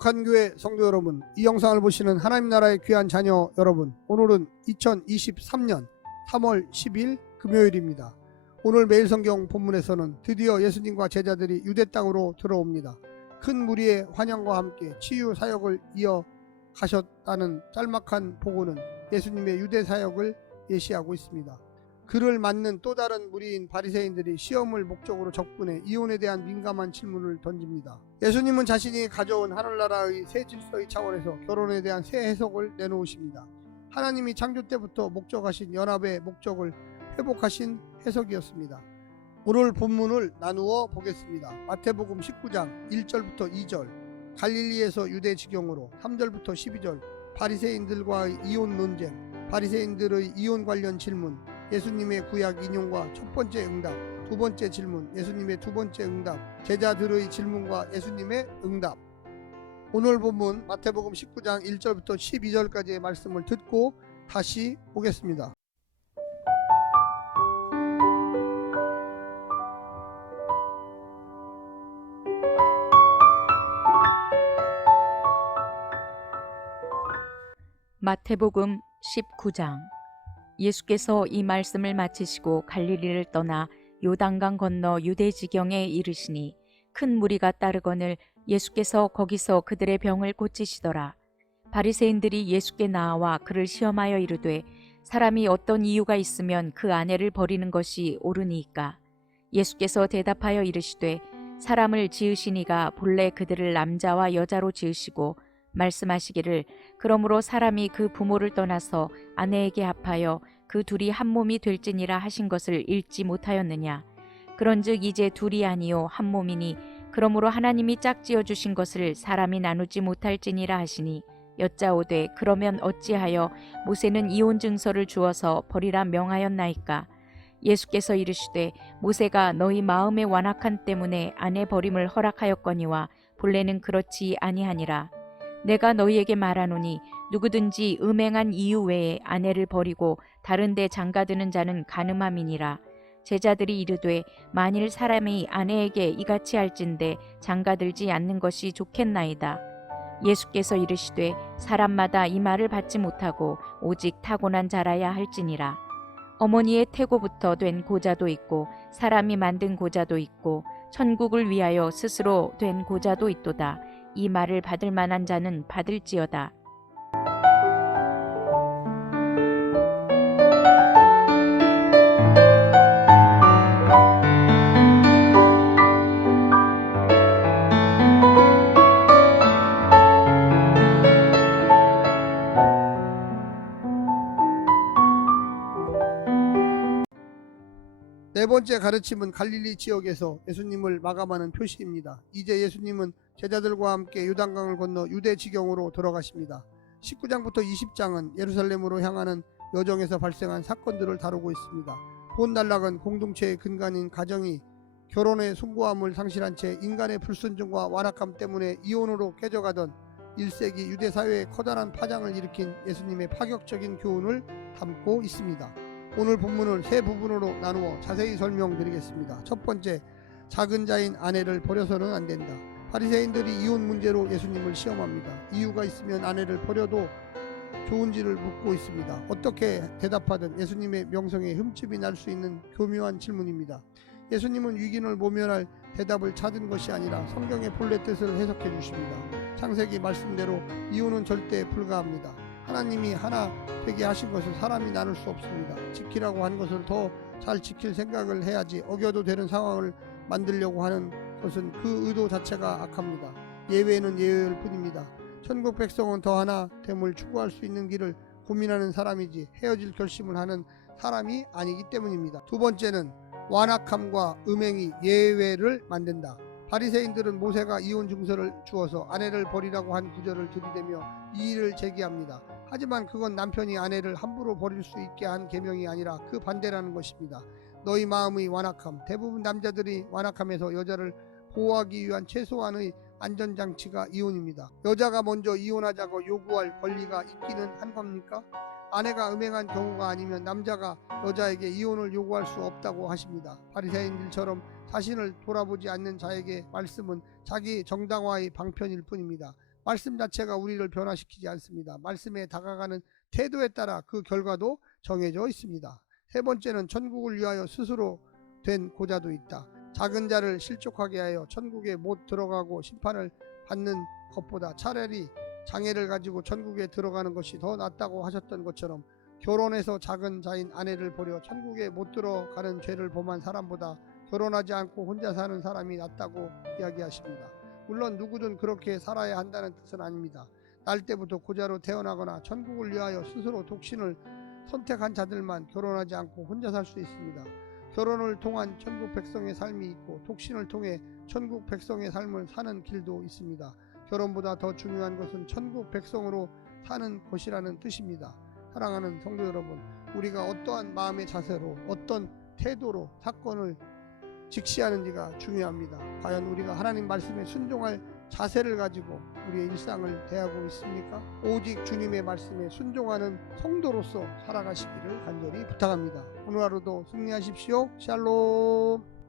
거룩한 교회 성도 여러분, 이 영상을 보시는 하나님 나라의 귀한 자녀 여러분, 오늘은 2023년 3월 10일 금요일입니다. 오늘 매일 성경 본문에서는 드디어 예수님과 제자들이 유대 땅으로 들어옵니다. 큰 무리의 환영과 함께 치유 사역을 이어가셨다는 짤막한 보고는 예수님의 유대 사역을 예시하고 있습니다. 그를 맞는 또 다른 무리인 바리새인들이 시험을 목적으로 접근해 이혼에 대한 민감한 질문을 던집니다. 예수님은 자신이 가져온 하늘나라의 새 질서의 차원에서 결혼에 대한 새 해석을 내놓으십니다. 하나님이 창조 때부터 목적하신 연합의 목적을 회복하신 해석이었습니다. 오늘 본문을 나누어 보겠습니다. 마태복음 19장 1절부터 2절, 갈릴리에서 유대 지경으로 3절부터 12절, 바리새인들과의 이혼 논쟁, 바리새인들의 이혼 관련 질문, 예수님의 구약 인용과 첫 번째 응답, 두 번째 질문, 예수님의 두 번째 응답, 제자들의 질문과 예수님의 응답. 오늘 본문 마태복음 19장 1절부터 12절까지의 말씀을 듣고 다시 보겠습니다. 마태복음 19장. 예수께서 이 말씀을 마치시고 갈릴리를 떠나 요단강 건너 유대 지경에 이르시니 큰 무리가 따르거늘 예수께서 거기서 그들의 병을 고치시더라. 바리새인들이 예수께 나와 그를 시험하여 이르되 사람이 어떤 이유가 있으면 그 아내를 버리는 것이 옳으니이까. 예수께서 대답하여 이르시되 사람을 지으신 이가 본래 그들을 남자와 여자로 지으시고 말씀하시기를 그러므로 사람이 그 부모를 떠나서 아내에게 합하여 그 둘이 한 몸이 될지니라 하신 것을 읽지 못하였느냐. 그런즉 이제 둘이 아니요 한 몸이니 그러므로 하나님이 짝지어 주신 것을 사람이 나누지 못할지니라 하시니 여짜오되 그러면 어찌하여 모세는 이혼 증서를 주어서 버리라 명하였나이까. 예수께서 이르시되 모세가 너희 마음의 완악함 때문에 아내 버림을 허락하였거니와 본래는 그렇지 아니하니라. 내가 너희에게 말하노니 누구든지 음행한 이유 외에 아내를 버리고 다른 데 장가드는 자는 간음함이니라. 제자들이 이르되 만일 사람이 아내에게 이같이 할진대 장가들지 않는 것이 좋겠나이다. 예수께서 이르시되 사람마다 이 말을 받지 못하고 오직 타고난 자라야 할지니라. 어머니의 태고부터 된 고자도 있고 사람이 만든 고자도 있고 천국을 위하여 스스로 된 고자도 있도다. 이 말을 받을 만한 자는 받을지어다. 네 번째 가르침은 갈릴리 지역에서 예수님을 마감하는 표시입니다. 이제 예수님은 제자들과 함께 요단강을 건너 유대 지경으로 들어가십니다. 19장부터 20장은 예루살렘으로 향하는 여정에서 발생한 사건들을 다루고 있습니다. 본 단락은 공동체의 근간인 가정이 결혼의 숭고함을 상실한 채 인간의 불순종과 완악함 때문에 이혼으로 깨져가던 1세기 유대 사회에 커다란 파장을 일으킨 예수님의 파격적인 교훈을 담고 있습니다. 오늘 본문을 세 부분으로 나누어 자세히 설명드리겠습니다. 첫 번째, 작은 자인 아내를 버려서는 안 된다. 바리새인들이 이혼 문제로 예수님을 시험합니다. 이유가 있으면 아내를 버려도 좋은지를 묻고 있습니다. 어떻게 대답하든 예수님의 명성에 흠집이 날 수 있는 교묘한 질문입니다. 예수님은 위기를 모면할 대답을 찾은 것이 아니라 성경의 본래 뜻을 해석해 주십니다. 창세기 말씀대로 이혼은 절대 불가합니다. 하나님이 하나 되게 하신 것을 사람이 나눌 수 없습니다. 지키라고 한 것을 더 잘 지킬 생각을 해야지 어겨도 되는 상황을 만들려고 하는 것은 그 의도 자체가 악합니다. 예외는 예외일 뿐입니다. 천국 백성은 더 하나 됨을 추구할 수 있는 길을 고민하는 사람이지 헤어질 결심을 하는 사람이 아니기 때문입니다. 두 번째는 완악함과 음행이 예외를 만든다. 바리새인들은 모세가 이혼 증서를 주어서 아내를 버리라고 한 구절을 들이대며 이의를 제기합니다. 하지만 그건 남편이 아내를 함부로 버릴 수 있게 한 계명이 아니라 그 반대라는 것입니다. 너희 마음의 완악함, 대부분 남자들이 완악함에서 여자를 보호하기 위한 최소한의 안전장치가 이혼입니다. 여자가 먼저 이혼하자고 요구할 권리가 있기는 한 겁니까? 아내가 음행한 경우가 아니면 남자가 여자에게 이혼을 요구할 수 없다고 하십니다. 바리새인들처럼 자신을 돌아보지 않는 자에게 말씀은 자기 정당화의 방편일 뿐입니다. 말씀 자체가 우리를 변화시키지 않습니다. 말씀에 다가가는 태도에 따라 그 결과도 정해져 있습니다. 세 번째는 천국을 위하여 스스로 된 고자도 있다. 작은 자를 실족하게 하여 천국에 못 들어가고 심판을 받는 것보다 차라리 장애를 가지고 천국에 들어가는 것이 더 낫다고 하셨던 것처럼 결혼해서 작은 자인 아내를 버려 천국에 못 들어가는 죄를 범한 사람보다 결혼하지 않고 혼자 사는 사람이 낫다고 이야기하십니다. 물론 누구든 그렇게 살아야 한다는 뜻은 아닙니다. 날 때부터 고자로 태어나거나 천국을 위하여 스스로 독신을 선택한 자들만 결혼하지 않고 혼자 살 수 있습니다. 결혼을 통한 천국 백성의 삶이 있고 독신을 통해 천국 백성의 삶을 사는 길도 있습니다. 결혼보다 더 중요한 것은 천국 백성으로 사는 것이라는 뜻입니다. 사랑하는 성도 여러분, 우리가 어떠한 마음의 자세로 어떤 태도로 사건을 직시하는지가 중요합니다. 과연 우리가 하나님 말씀에 순종할 자세를 가지고 우리의 일상을 대하고 있습니까? 오직 주님의 말씀에 순종하는 성도로서 살아가시기를 간절히 부탁합니다. 오늘 하루도 승리하십시오. 샬롬.